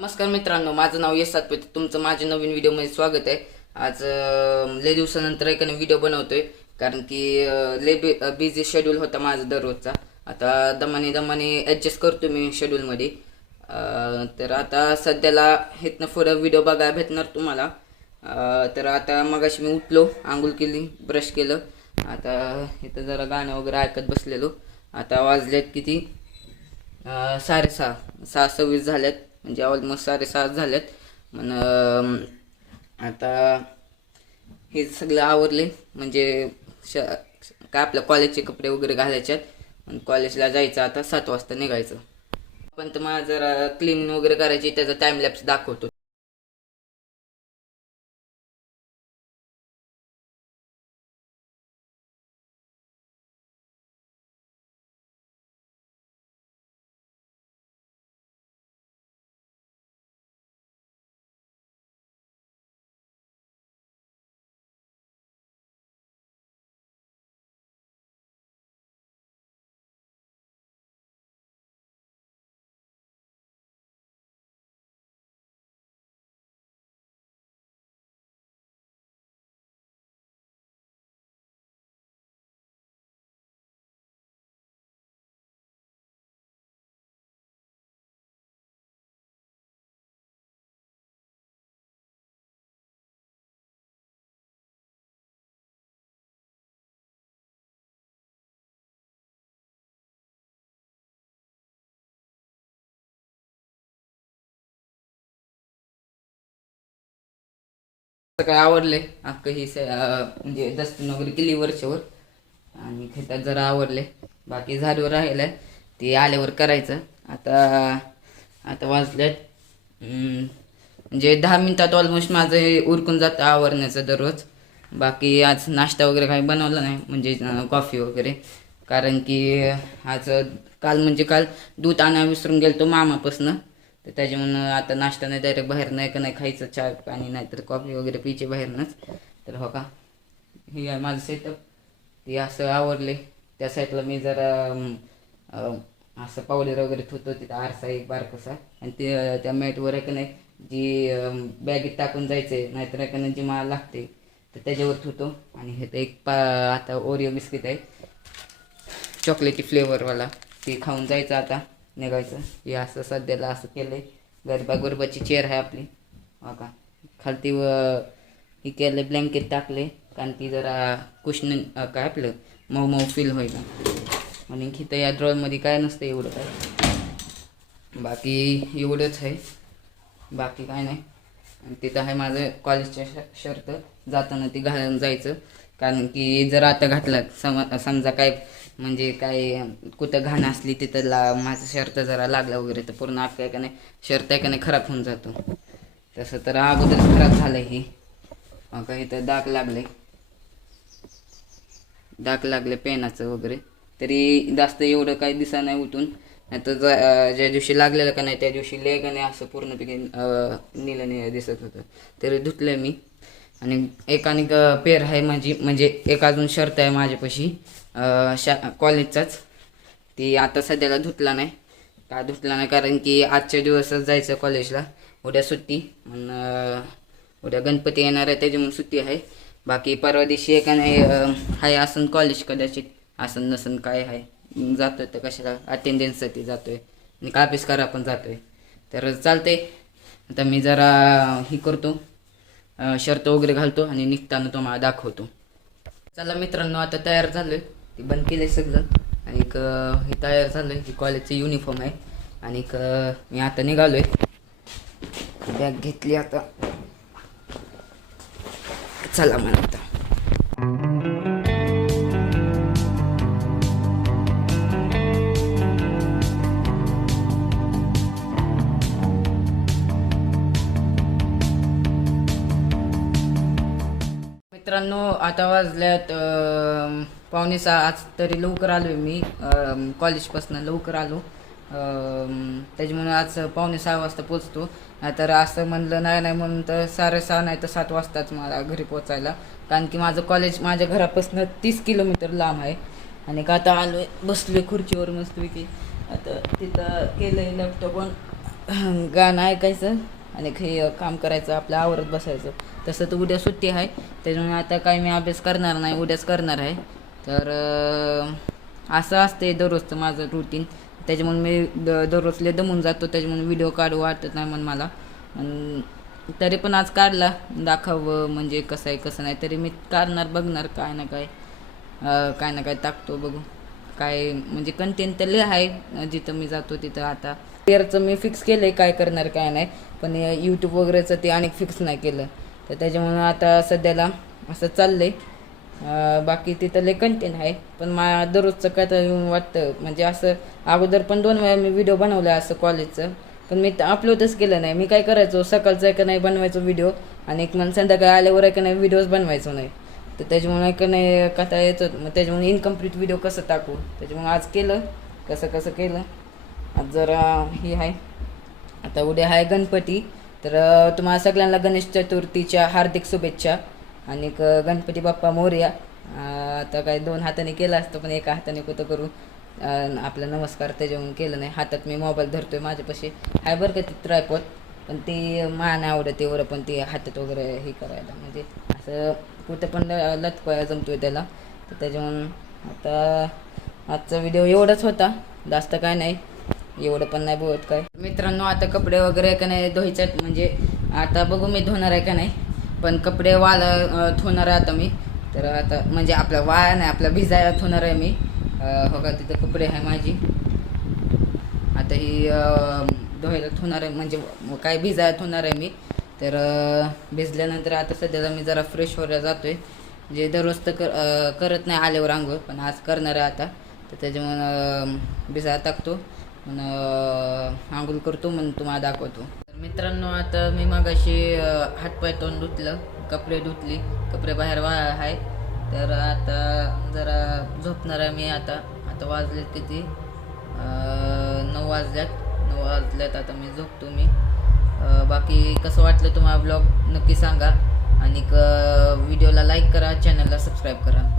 नमस्कार मित्रांनो माझं नाव यश सातपुते. तुमचं माझ्या नवीन व्हिडिओमध्ये स्वागत आहे. आज लय दिवसानंतर एक व्हिडिओ बनवतोय कारण की लय बि बिझी शेड्यूल होता माझा दररोजचा. आता दमाने दमाने ॲडजस्ट करतो मी शेड्यूलमध्ये तर आता सध्याला हेतनं पुढं व्हिडिओ बघायला भेटणार तुम्हाला. तर आता मगाशी मी उठलो आंघोळ केली ब्रश केलं. आता इथं जरा गाणं वगैरे ऐकत बसलेलो. आता वाजलेत किती? साडेसहा सहा सव्वीस झाल्यात. म्हणजे ऑलमोस्ट साडेसात झाल्यात मग आता हे सगळं आवरले. म्हणजे श काय आपल्या कॉलेजचे कपडे वगैरे घालायचे आहेत कॉलेजला जायचं आता सात वाजता निघायचं. पण तर मला जरा क्लीन वगैरे करायची त्याचा टाइम लॅप्स दाखवतो. काय आवडले अख्खं ही स- म्हणजे दस्तून वगैरे केली वरच्यावर आणि खेतात जरा आवडले बाकी झाडवर राहिलंय. ते आल्यावर करायचं. आता आता वाजल्यात म्हणजे दहा मिनिटात ऑलमोस्ट माझं हे उरकून जातं आवरण्याचं दररोज. बाकी आज नाश्ता वगैरे काही बनवला नाही. म्हणजे कॉफी वगैरे. कारण की आज काल म्हणजे काल दूध आणा विसरून गेलतो मामापासनं. तर त्याच्यामुळं आता नाश्ता नाही डायरेक्ट बाहेर नाही का नाही खायचं चहा पाणी नाही तर कॉफी वगैरे पिचे बाहेरनंच. तर हो का? हे आहे माझं सेटअप ते असं आवडले त्या साईडला मी जरा असं पावलेर वगैरे ठेवतो तिथं आरसा एक बारकसा. आणि ते त्या मॅटवर आहे का नाही जी बॅगेत टाकून जायचे नाहीतर आहे का नाही जी मला लागते तर त्याच्यावर ठेवतो. आणि हे तर एक पा आता ओरिओ बिस्किट आहे. चॉकलेटी फ्लेवरवाला ते खाऊन जायचं आता. निघायचं. हे असं सध्याला असं केलं आहे गरबा गरबाची चेअर आहे आपली. हो का खालती व हे केलं ब्लँकेट टाकले कारण ती जरा कुशन काय आपलं मऊ मऊ फील होईल आणि तर या ड्रॉलमध्ये काय नसतं एवढं काय बाकी एवढंच आहे. बाकी काय नाही. आणि तिथं आहे माझं कॉलेजच्या श शर्ट जाताना ती घालून जायचं. कारण की जर आता घातलं सम समजा काय म्हणजे काय कुठं घाण असली तिथं ला माझं शर्ट जरा लागला वगैरे तर पूर्ण अख्खा एकाने शर्त एकाने शर्ट खराब होऊन जातो. तसं तर अगोदर खराब झालं हे. काही इथं डाग लागले डाग लागले पेनाचं वगैरे. तरी जास्त एवढं काही दिसा नाही उठून. नाही तर ज्या दिवशी लागलेलं का नाही त्या दिवशी लय का नाही असं पूर्णपैकी अं, निळं दिसत होतं. तरी धुतलं मी. आणि एक आणि पेर आहे माझी. म्हणजे एक अजून शर्ट आहे माझ्यापाशी. शा कॉलेजचाच. ती आता सध्याला धुतला नाही. का धुतला नाही? कारण की आजच्या दिवसच जायचं कॉलेजला. उद्या सुट्टी. म्हणून उद्या गणपती येणार आहे त्याची म्हणून सुट्टी आहे. बाकी परवा दिवशी एका नाही आहे असं कॉलेज कदाचित. असं नसन काय आहे जातोय तर कशाला? अटेंडन्ससाठी जातोय. आणि कापीस करा पण जातोय. तर चालते आता मी जरा ही करतो. शर्त वगैरे घालतो आणि निघताना तुम्हाला दाखवतो. चला मित्रांनो आता तयार झालोय. ते बंद केलंय सगळं. आणि हे तयार झालं आहे कॉलेजचं युनिफॉर्म आहे. आणि मी आता निघालोय. बॅग घेतली आता. चला मला आता. मित्रांनो आता वाजल्यात पावणे सहा आज तरी लवकर आलो आहे मी कॉलेजपासून लवकर आलो. अं, त्याच्यामुळे आज पावणे सहा वाजता पोचतो नाहीतर असं म्हणलं नाही नाही म्हणून तर साडेसहा नाही तर सात वाजताच मला घरी पोचायला कारण की माझं कॉलेज माझ्या घरापासून तीस किलोमीटर लांब आहे. आणि का आता आलो आहे बसलोय खुर्चीवर मस्तपैकी. आता तिथं केलं आहे लॅपटॉप पण गाणं ऐकायचं. आणि हे काम करायचं आपलं आवरत बसायचं. तसं तर उद्या सुट्टी आहे. त्याच्यामुळे आता काही मी अभ्यास करणार नाही उद्याच करणार आहे. तर असं असं असते दररोजचं माझं रुटीन त्याच्यामुळे मी द दररोजले दमून जातो. त्याच्यामुळे व्हिडिओ काढू वाटत नाही म्हणून मला. तरी पण आज काढला. दाखवं म्हणजे कसं आहे कसं नाही. तरी मी काढणार बघणार काय ना काय. काय ना काय टाकतो बघू. काय म्हणजे कंटेंट तर लय आहे. जिथं मी जातो तिथं आता. करिअरचं मी फिक्स केलं आहे काय करणार काय नाही. पण यूट्यूब वगैरेचं ते अनेक फिक्स नाही केलं. तर त्याच्यामुळं आता सध्याला असं चाललं आहे बाकी तिथं लय कंटेंट आहे. पण मा दररोजचं काय तर येऊन वाटतं. म्हणजे असं अगोदर पण दोन वेळा मी व्हिडिओ बनवला असं कॉलेजचं पण मी अपलोडच केलं नाही. मी काय करायचो? सकाळचं आहे का नाही बनवायचो व्हिडिओ आणि एक मन संध्याकाळी आल्यावर आहे का नाही व्हिडिओज बनवायचो नाही. तर त्याच्यामुळे का नाही कथा येतो मग त्याच्यामुळे इनकम्प्लीट व्हिडिओ कसं टाकू? त्याच्यामुळे आज केलं. कसं कसं केलं? जर हे आहे. आता उद्या आहे गणपती तर तुम्हाला सगळ्यांना गणेश चतुर्थीच्या हार्दिक शुभेच्छा आणि गणपती बाप्पा मोरया. आता काय दोन हाताने केलं असतं पण एका हाताने कुठं करू? आपला नमस्कार त्याच्यावरून केलं नाही. हातात मी मोबाईल धरतोय माझ्यापाशी. आहे बरं का ती ट्रायपॉड पण ते मान आवडत एवढं पण ते हातात वगैरे हे करायला. म्हणजे असं कुठं पण ल- लटकवायला जमतोय त्याला. तर त्याच्यावरून आता आजचा व्हिडिओ एवढाच होता. जास्त काय नाही. एवढं पण नाही बोलत काय. मित्रांनो आता कपडे वगैरे का नाही धुवायच्यात म्हणजे आता बघू मी धुणार आहे का नाही. पण कपडे वाला धुणार आहे आता मी. तर आता म्हणजे आपला वाया नाही आपला भिजायला धुणार आहे मी. हो का तिथं कपडे आहे माझी. आता ही धुवायला धुणार आहे म्हणजे काय भिजायला धुणार आहे मी. तर भिजल्यानंतर आता सध्याला मी जरा फ्रेश व्हायला जातोय. जे दररोज तर कर करत नाही आल्यावर आंघोळ पण आज करणार आहे आता. तर त्याच्यामुळं भिजायला टाकतो. मग आंघोळ करतो म्हणून तुम्हाला दाखवतो. तर मित्रांनो आता मी मग अशी हातपाय तोंड धुतलं कपडे धुतली कपडे बाहेर वा आहे तर आता जरा झोपणार आहे मी आता. आता वाजलेत किती? नऊ वाजल्यात. नऊ वाजल्यात आता मी झोपतो मी. बाकी कसं वाटलं तुम्हाला ब्लॉग नक्की सांगा. आणि व्हिडिओला लाईक करा चॅनलला सबस्क्राईब करा.